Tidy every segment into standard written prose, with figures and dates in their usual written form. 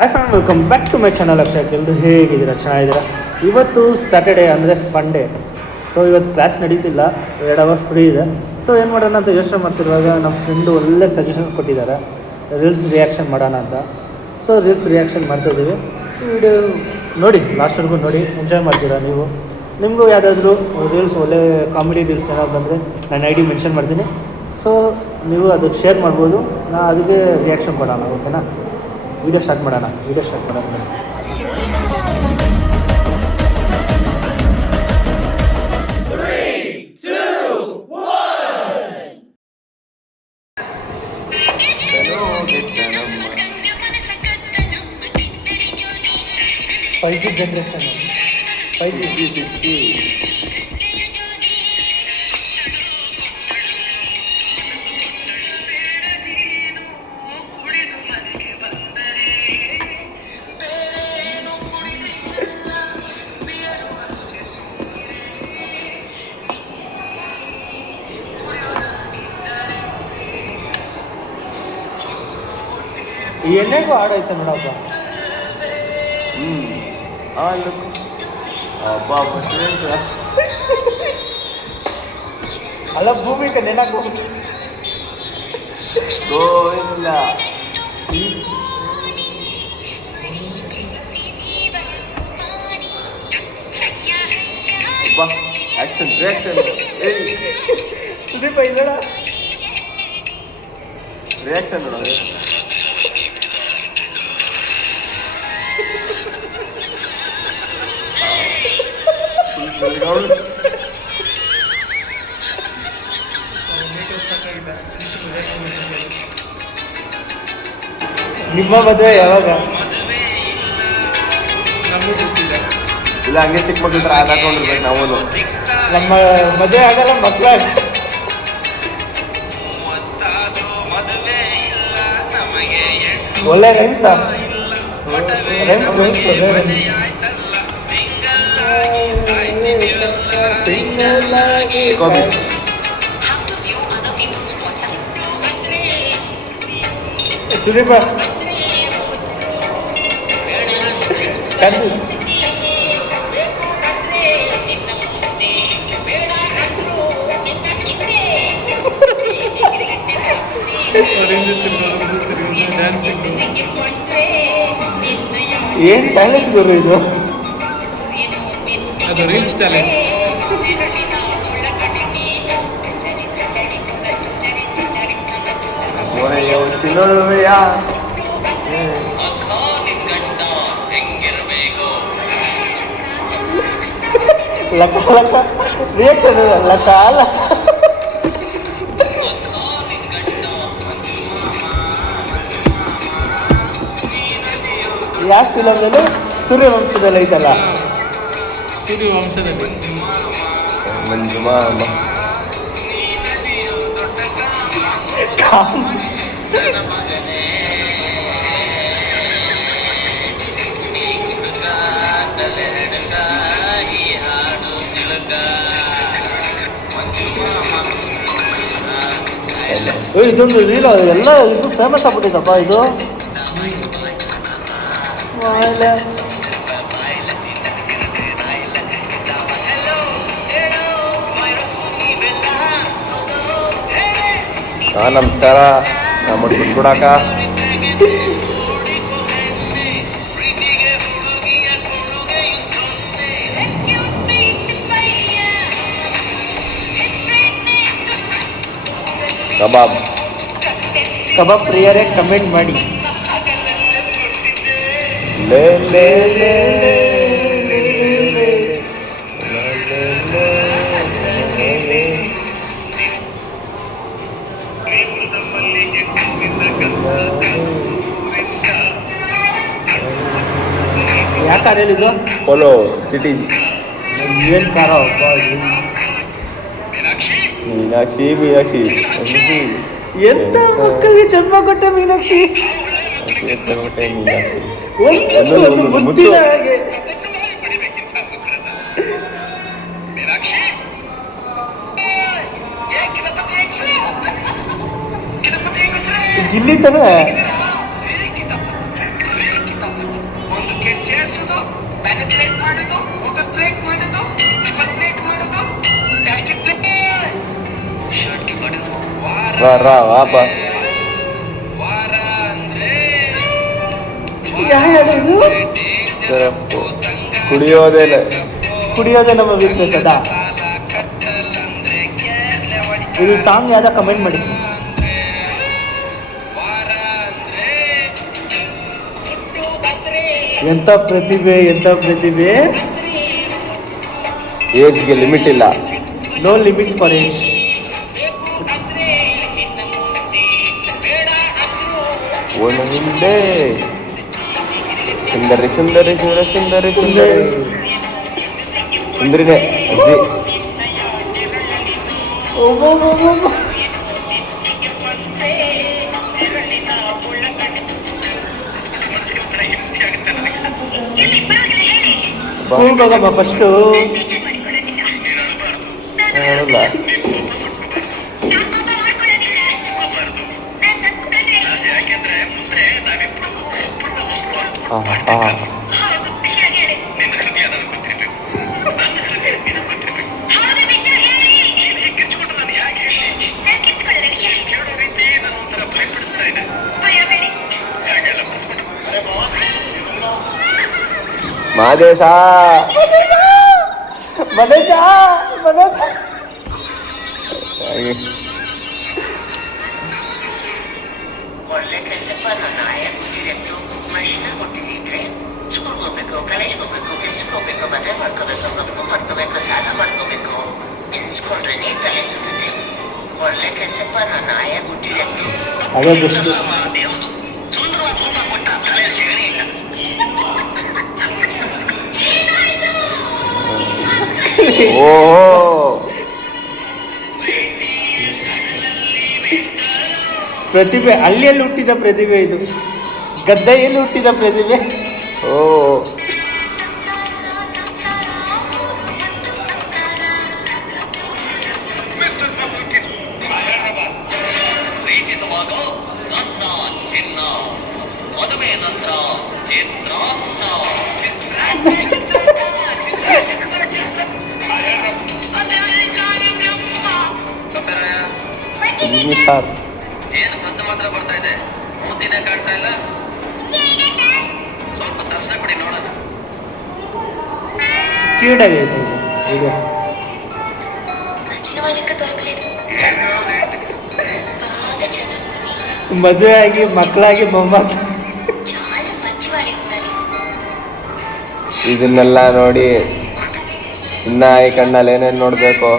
Hi friend, welcome back to my channel. Akshay, ಎಲ್ಲರೂ ಹೇಗಿದ್ದೀರಾ? ಚೆನ್ನಾಗಿದ್ದೀರಾ? ಇವತ್ತು ಸ್ಯಾಟರ್ಡೇ ಅಂದರೆ ಫಂಡೇ. ಸೊ ಇವತ್ತು ಕ್ಲಾಸ್ ನಡೀತಿಲ್ಲ, 2 ಅವರ್ ಫ್ರೀ ಇದೆ. ಸೊ ಏನು ಮಾಡೋಣ ಅಂತ ಯೋಚನೆ ಮಾಡ್ತಿರುವಾಗ ನಮ್ಮ ಫ್ರೆಂಡು ಒಳ್ಳೆ ಸಜೆಷನ್ ಕೊಟ್ಟಿದ್ದಾರೆ, ರೀಲ್ಸ್ ರಿಯಾಕ್ಷನ್ ಮಾಡೋಣ ಅಂತ. ಸೊ ರೀಲ್ಸ್ ರಿಯಾಕ್ಷನ್ ಮಾಡ್ತಾಯಿದ್ದೀವಿ. ಈ ವಿಡಿಯೋ ನೋಡಿ, ಲಾಸ್ಟ್ವರೆಗೂ ನೋಡಿ, ಎಂಜಾಯ್ ಮಾಡ್ತೀರಾ ನೀವು. ನಿಮಗೂ ಯಾವುದಾದ್ರೂ ರೀಲ್ಸ್, ಒಳ್ಳೆ ಕಾಮಿಡಿ ರೀಲ್ಸ್ ಏನಾದ್ರು ಬಂದರೆ ನಾನು ID ಮೆನ್ಷನ್ ಮಾಡ್ತೀನಿ. ಸೊ ನೀವು ಅದಕ್ಕೆ ಶೇರ್ ಮಾಡ್ಬೋದು, ನಾನು ಅದಕ್ಕೆ ರಿಯಾಕ್ಷನ್ ಕೊಡೋಣ. ಓಕೆನಾ? ವಿಡಿಯೋ ಸ್ಟಾರ್ಟ್ ಮಾಡೋಣ. Five G generation, 5G 6G. ಈ ಎಣ್ಣೆಗೂ ಹಾಡೈತೆ ನೋಡಪ್ಪ. ಅಲ್ಲ, ಭೂಮಿಕ ನೆನಕು ಗೋವಿಂದ. ಆಕ್ಷನ್ ರಿಯಾಕ್ಷನ್ ಸುದೀಪ ಇಲ್ಲಡ ರಿಯಾಕ್ಷನ್ ನೋಡೋದು. ನಿಮ್ಮ ಮದುವೆ ಯಾವಾಗ? ಇಲ್ಲ, ಹಂಗೆ ಚಿಕ್ಕ ಮಕ್ಳು ಆಟ ಆಡ್ಕೊಂಡಿರ್ಬೇಕು ನಾವು. ನಮ್ಮ ಮದುವೆ ಆಗಲ್ಲ, ಮಕ್ಕಳ ಒಳ್ಳೆ ರೈಮ್ಸ. ರೈಮ್ಸ್ ಸುದೀಪ ಏನು ಟ್ಯಾಲೆಂಟ್ ಗುರು ಇದು. ಅದು ರೀಲ್ಸ್ ಟ್ಯಾಲೆಂಟ್. ಲಕ್ಕ ಲಕ್ಕ ರಿಯಾಕ್ಷನ್, ಲಕ್ಕ ಲಕ್ಕ. ಯಾವ ಫಿಲಮ್ನಲ್ಲಿ? ಸೂರ್ಯವಂಶದಲ್ಲಿ ಐತಲ್ಲ, ಸೂರ್ಯವಂಶದಲ್ಲಿ ಮಂಜುಮಾ. ಇದೊಂದು ರೀಲ್ ಎಲ್ಲ ಇದು ಫೇಮಸ್ ಆಗ್ಬಿಟ್ಟಿದ್ದಪ್ಪ ಇದು. ನಮಸ್ಕಾರ. ನಮ್ಮ ಬಿಟ್ಕೊಡಾಕ ಕಬಾಬ್ ಕಬಾಬ್ ಪ್ರಿಯರೇ ಕಮೆಂಟ್ ಮಾಡಿ. ಲೇ ಲೇ ಲೇ ಯಾವ ಕಾರ್ ಹೇಳಿದ್ದು? Polo city. ಏನು ಕಾರ ಅಪ್ಪ? ಮೀನಾಕ್ಷಿ ಮೀನಾಕ್ಷಿ ಎಂತ ಮಕ್ಕಳಿಗೆ ಜನ್ಮ ಕೊಟ್ಟ ಮೀನಾಕ್ಷಿ. ಒಂದು ಮುತ್ತಿನ ಹಾಗೆ. ಗಿಲ್ಲಿ ತರ ರಾ ವಾಪ ಇದು ಕುಡಿಯೋದೇನೆ. ಕುಡಿಯೋದೇ ನಮ್ಮ ವೀಕ್ನೆಸ್ ಅದಾ. ಇದು ಸಾಂಗ್ ಯಾವ್ದ ಕಮೆಂಟ್ ಮಾಡಿ. ಎಂತ ಪ್ರತಿಭೆ, ಎಂತ ಪ್ರತಿಭೆ. ಏಜ್ಗೆ ಲಿಮಿಟ್ ಇಲ್ಲ. No limit for age. ಒಂದು ಹಿಂದೆ ಸುಂದರಿ ಸುಂದರಿ ಸುರ ಸುಂದರಿ ಸುಂದರಿ ಸುಂದರಿನೇ ಅಜ್ಜಿ. ಸ್ಕೂಲ್ಗೆ ಹೋಗಮ್ಮ ಫಸ್ಟು. ಹೇಳಲ್ಲ ಮಾದೇಶ ಮನೇಶ ಮನೇಶ. ಒಳ್ಳೆ ಕೆಲಸಪ್ಪ. ನನ್ನ ಆಯ ಹುಟ್ಟಿರತ್ತು ಮನುಷ್ಯನ ಹುಟ್ಟಿದಿದ್ರೆ ಸ್ಕೂಲ್ಗೆ ಹೋಗ್ಬೇಕು, ಕಾಲೇಜ್ಗೆ ಹೋಗ್ಬೇಕು, ಕೆಲ್ಸಕ್ಕೆ ಹೋಗ್ಬೇಕು, ಮದುವೆ ಮಾಡ್ಕೋಬೇಕು, ಮದುವೆ ಮಾಡ್ಕೋಬೇಕು, ಸಾಲ ಮಾಡ್ಕೋಬೇಕು ಎನ್ಸ್ಕೊಂಡ್ರೆ ನೀ ತಲೆ ಸುತ್ತುತ್ತೆ. ಒಳ್ಳೆ ಕೆಲಸಪ್ಪ. ನನ್ನ ಆಯ ಹುಟ್ಟಿರತ್ತು. ಅದೇ ಬೆಸ್ಟ್. ಓ ಪ್ರತಿಭೆ ಹಳ್ಳಿಯಲ್ಲಿ ಹುಟ್ಟಿದ ಪ್ರತಿಭೆ ಇದು. ಗದ್ದೆಯಲ್ಲಿ ಹುಟ್ಟಿದ ಪ್ರತಿಭೆ. ಓ ಸರ್ ಏನು ಸದ್ದ ಮಾತ್ರ ಬರ್ತಾ ಇದೆ, ಮುದ್ದಿನೇ ಕಾಡ್ತಾ ಇಲ್ಲ. ಸ್ವಲ್ಪ ದರ್ಶನ ಕೊಡಿ ನೋಡೋಣ. ಕ್ಯೂಟಾಗೈತೆ ಇದು. ಮದುವೆ ಆಗಿ ಮಕ್ಕಳಾಗಿ ಮೊಮ್ಮಕ್ಕಳು. ಇದನ್ನೆಲ್ಲ ನೋಡಿ ಇನ್ನ ಈ ಕಣ್ಣಲ್ಲಿ ಏನೇನು ನೋಡಬೇಕು.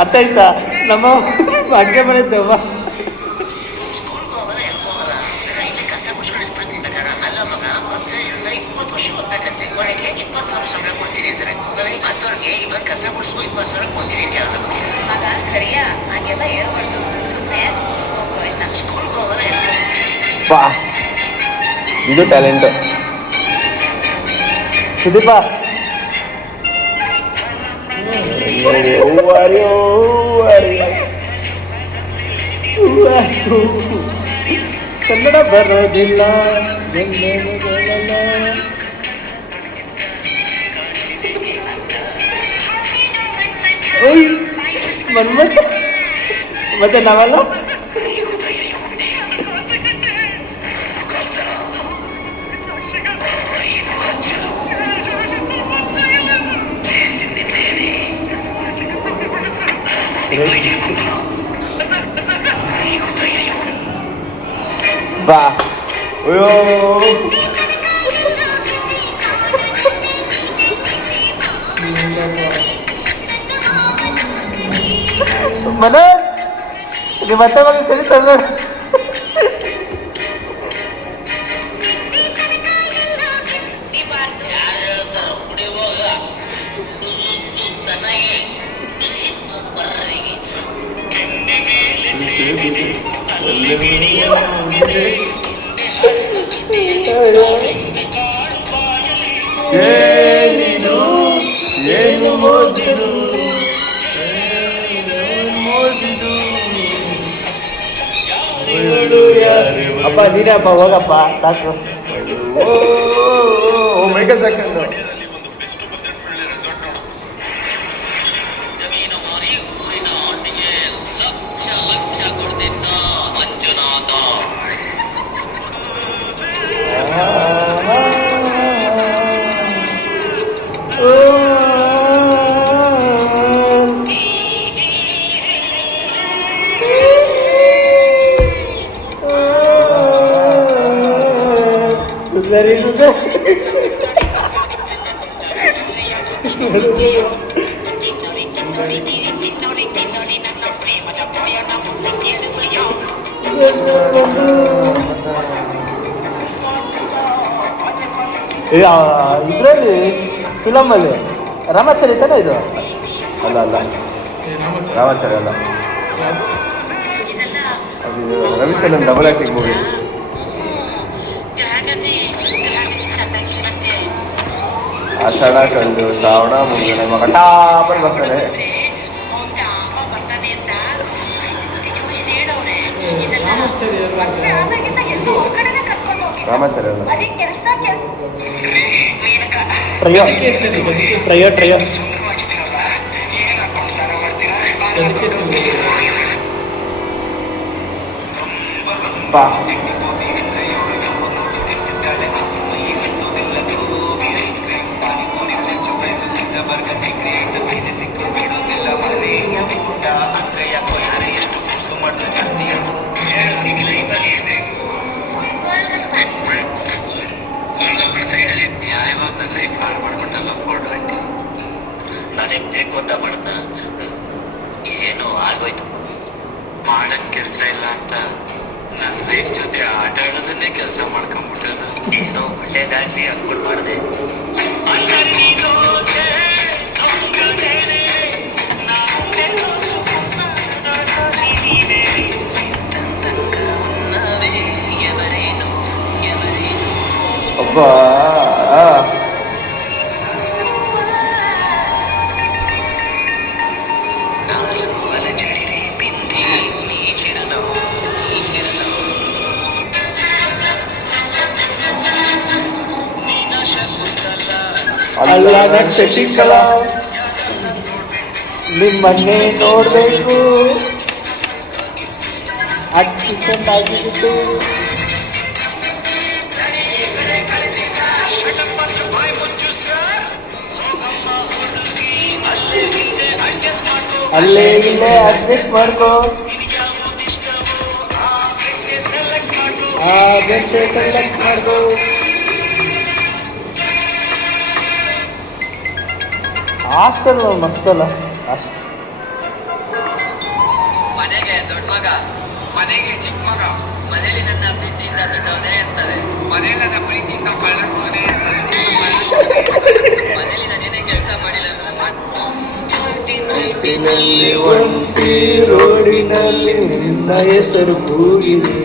ಅರ್ಥ ಆಯ್ತಾ? ನಮ್ಮ ಅಡುಗೆ ಮನೆದ್ದವ ಸ್ಕೂಲ್ಗೆ ಹೋಗೋರ ಎಲ್ಲಿ ಹೋಗೋರ ಇಲ್ಲಿ ಕಸ ಮುಚ್ಕೊಂಡು ಇಟ್ಬಿಡ್ತೀನಿ ತಗೋಣ. ಅಲ್ಲ ಮಗ, 15-20 ವರ್ಷ ಹೋಗ್ಬೇಕಂತೆ. ಕೊನೆಗೆ 20,000 ಸಂಬಳ ಕೊಡ್ತೀನಿ ಅಂತಾರೆ. ಹೋಗಲೇ ಅಂಥವ್ರಿಗೆ ಇವಾಗ ಕಸ ಗುಡಿಸ್ಕೊ 20,000 ಕೊಡ್ತೀನಿ ಅಂತ ಹೇಳ್ಬೇಕು. ಮಗ ಕರಿಯ ಹಾಗೆಲ್ಲ ಹೇಳ್ಬಾರ್ದು. ಸುಮ್ಮನೆ ಸ್ಕೂಲ್ಗೆ ಹೋಗೋ ಆಯ್ತಾ. ಸ್ಕೂಲ್ಗೆ ಹೋಗೋರ ಎಲ್ಲಿ ಬಾ ಇದು ಟ್ಯಾಲೆಂಟ್. ಸುದೀಪ ಕನ್ನಡ ಬರೋದಿಲ್ಲ. ಮತ್ತೆ ನಾವೆಲ್ಲ ಬಾ ಅಯ್ಯೋ ಮನೋಜ್ ನಿಮ್ಮ ಅತ್ತೆ ಮಗ ಕರೀತಾರೆ ನೋಡಿ. ಏ ಮೋಜಿದು ಮೋಜಿದು ಅಪ್ಪ ನೀನೇ ಅಪ್ಪ ಹೋಗಪ್ಪ ಸಾಕು. ಓ ಮೈಕಲ್ ಜಾಕ್ಸನ್. ಜಮೀನು ಮಾರಿ ಊರಿನ ಆಟಿಗೆ ಲಕ್ಷ ಲಕ್ಷ ಕೊಡ್ತಿದ್ದ ಮಂಜುನಾಥ. ಸರಿ ಇದರಲ್ಲಿ ಫಿಲಮಲ್ಲಿ ರಾಮಾಚಾರಿ ತಾನೆ ಇದು? ಅಲ್ಲ ಅಲ್ಲ ರಾಮಾಚಾರಿ ಅಲ್ಲ, ಅದು ರವಿಚಂದ್ರನ್ ಡಬಲ್ ಆಕ್ಟಿಂಗ್ ಮೂವಿ. ಆಷಾಢ ಕಂಡು ಶ್ರಾವಣ ಮುಗಿದ ಮಗ ಟಾಪಲ್ಲಿ ಬರ್ತಾನೆ. ರಾಮಾಚಾರಿ ಅಲ್ಲ, ಟ್ರಯೋ ಬಾ ನನಗೆ ಬೇಕು ಅಂತ ಮಾಡ್ದ, ಏನೋ ಆಗೋಯ್ತು. ಮಾಡಕ್ ಕೆಲ್ಸ ಇಲ್ಲ ಅಂತ ನನ್ನ ಲೈಫ್ ಜೊತೆ ಆಟ ಆಡೋದನ್ನೇ ಕೆಲಸ ಮಾಡ್ಕೊಂಡ್ಬಿಟ್ಟದ. ಏನೋ ಒಳ್ಳೇದಾಗ್ಲಿ ಅನ್ಕೊಂಡು ಮಾಡಿದೆ. ಅಬ್ಬಾ ಅಲ್ಲ ಶಶಿಕಲಾ, ನಿಮ್ಮನ್ನೇ ನೋಡ್ಬೇಕು ಅಡ್ಮಿಷನ್ ಆಗಿದ್ದು. ಅಲ್ಲೇ ಇಲ್ಲೇ ಅಡ್ಜಸ್ಟ್ ಮಾಡ್ಕೋ, ಸೆಲೆಕ್ಟ್ ಮಾಡ್ಕೋ. ಹಾಸ್ಟೆಲ್ ಮಸ್ತಲ್ಲ. ಮನೆಗೆ ದೊಡ್ಡ ಮಗ, ಮನೆಗೆ ಚಿಕ್ಕ ಮಗ, ಮನೇಲಿ ನನ್ನ ಪ್ರೀತಿಯಿಂದ ದೊಡ್ಡವನೇ ಇರ್ತಾರೆ, ಮನೇಲಿ ನನ್ನ ಪ್ರೀತಿಯಿಂದ ಕಳ್ಳನೇ ಇರ್ತಾರೆ, ಮನೇಲಿ ನಾನೇನೇ ಕೆಲಸ ಮಾಡಿಲ್ಲ ಒಂಟಿ ರೋಡಿನಲ್ಲಿ ನಿನ್ನ ಹೆಸರು ಕೂಗಿದೆ,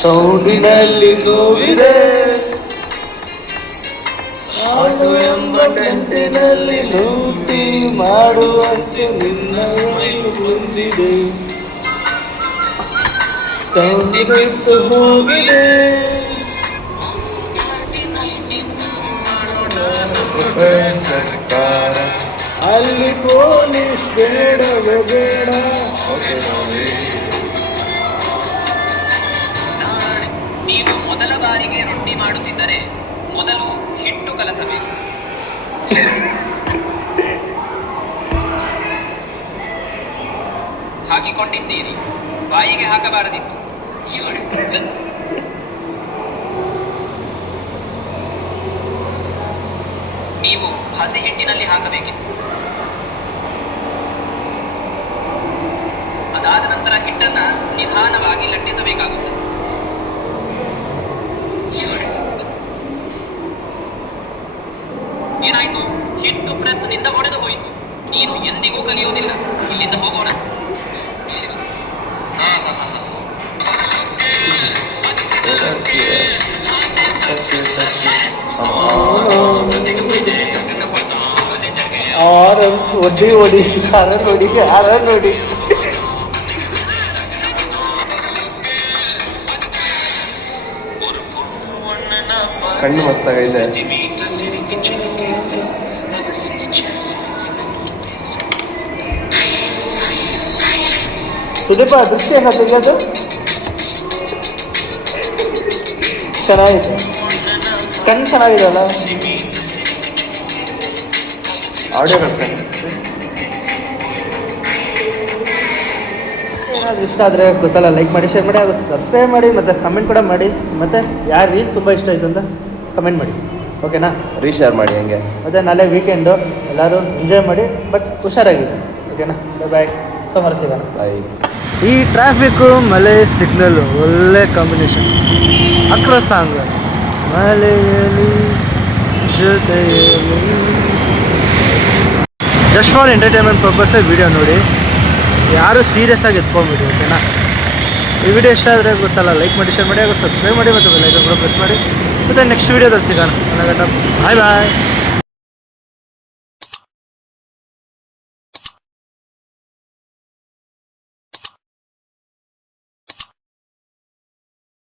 ಸೌಂಡಿನಲ್ಲಿ ನೋವಿದೆ, ಆಟೋ ಎಂಬ ಟೆಂಟಿನಲ್ಲಿ ಲೂಟಿ ಮಾಡುವಷ್ಟು ನಿನ್ನ ಸ್ಮೈಲ್ ಮುಂದಿದೆ, ಸೌಂಡಿ ಬಿಟ್ಟು ಹೋಗಿದೆ. ಸರ್ಕಾರ ಅಲ್ಲಿ ಪೊಲೀಸ್ ಬೇಡವೇ ಬೇಡ. ನೀವು ಮೊದಲ ಬಾರಿಗೆ ರೊಟ್ಟಿ ಮಾಡುತ್ತಿದ್ದರೆ ಮೊದಲು ಹಿಟ್ಟು ಕಲಸಬೇಕು. ಹಾಕಿಕೊಂಡಿದ್ದೀರಿ, ಬಾಯಿಗೆ ಹಾಕಬಾರದಿತ್ತು. ನೀವು ಹಸಿ ಹಿಟ್ಟಿನಲ್ಲಿ ಹಾಕಬೇಕಿತ್ತು. ಅದಾದ ನಂತರ ಹಿಟ್ಟನ್ನ ನಿಧಾನವಾಗಿ ಲಟ್ಟಿಸಬೇಕಾಗುತ್ತದೆ. ಏನಾಯ್ತು? ಹಿಟ್ಟು ಪ್ರೆಸ್ ನಿಂದ ಒಡೆದು ಹೋಯಿತು. ನೀನು ಎಂದಿಗೂ ಕಲಿಯೋದಿಲ್ಲ. ಇಲ್ಲಿಂದ ಹೋಗೋಣ. ಆರನ್ ಹೊಡಿ ಹೊಡಿ ಆರನ್ ಹೊಡಿ ಆರನ್ ಹೊಡಿ. ಕಣ್ಣು ಮಸ್ತಾಗೈತೆ. ಸುದೀಪ ದೃಷ್ಟಿ ಏನೋ ತೆಗೆಯೋದು ಚೆನ್ನಾಗಿದೆ, ಕಣ್ಣು ಚೆನ್ನಾಗಿದೆಯಲ್ಲ. ಆಡಿಯೋ ಕಳ್ಸಂಗೆ. ಏನಾದರೂ ಇಷ್ಟ ಆದರೆ ಗೊತ್ತಲ್ಲ, ಲೈಕ್ ಮಾಡಿ, ಶೇರ್ ಮಾಡಿ, ಹಾಗೂ ಸಬ್ಸ್ಕ್ರೈಬ್ ಮಾಡಿ, ಮತ್ತು ಕಮೆಂಟ್ ಕೂಡ ಮಾಡಿ. ಮತ್ತು ಯಾರು ರೀಲ್ ತುಂಬ ಇಷ್ಟ ಆಯಿತು ಅಂತ ಕಮೆಂಟ್ ಮಾಡಿ, ಓಕೆನಾ? ರೀಶೇರ್ ಮಾಡಿ ಹಂಗೆ. ಮತ್ತು ನಾಳೆ ವೀಕೆಂಡು ಎಲ್ಲರೂ ಎಂಜಾಯ್ ಮಾಡಿ, ಬಟ್ ಹುಷಾರಾಗಿದೆ, ಓಕೆನಾ? ಬಾಯ್, ಸೋಮವಾರ ಸಿಗೋಣ. ಬಾಯ್. ಈ ಟ್ರಾಫಿಕ್ಕು ಮಳೆ ಸಿಗ್ನಲ್ಲು ಒಳ್ಳೆ ಕಾಂಬಿನೇಷನ್. ಅಕ್ರೋ ಸಾಂಗ್ ಮಳೆಯಲ್ಲಿ ಜೊತೆಯಲ್ಲಿ. ಜಸ್ಟ್ ಫಾರ್ ಎಂಟರ್ಟೈನ್ಮೆಂಟ್ ಪರ್ಪಸ್ಸೇ ವೀಡಿಯೋ ನೋಡಿ, ಯಾರು ಸೀರಿಯಸ್ ಆಗಿ ಎತ್ಕೊಂಡ್ಬಿಡಿ, ಓಕೆನಾ? ಈ ವಿಡಿಯೋ ಇಷ್ಟ ಆದರೆ ಗೊತ್ತಲ್ಲ, ಲೈಕ್ ಮಾಡಿ, ಶೇರ್ ಮಾಡಿ, ಹಾಗೂ ಸಬ್ಸ್ಕ್ರೈಬ್ ಮಾಡಿ, ಮತ್ತು ಬೆಲ್ ಐಕಾನ್ ಕೂಡ ಪ್ರೆಸ್ ಮಾಡಿ. ಮತ್ತು ನೆಕ್ಸ್ಟ್ ವೀಡಿಯೋದಲ್ಲಿ ಸಿಗೋಣ. ಬಾಯ್ ಬಾಯ್.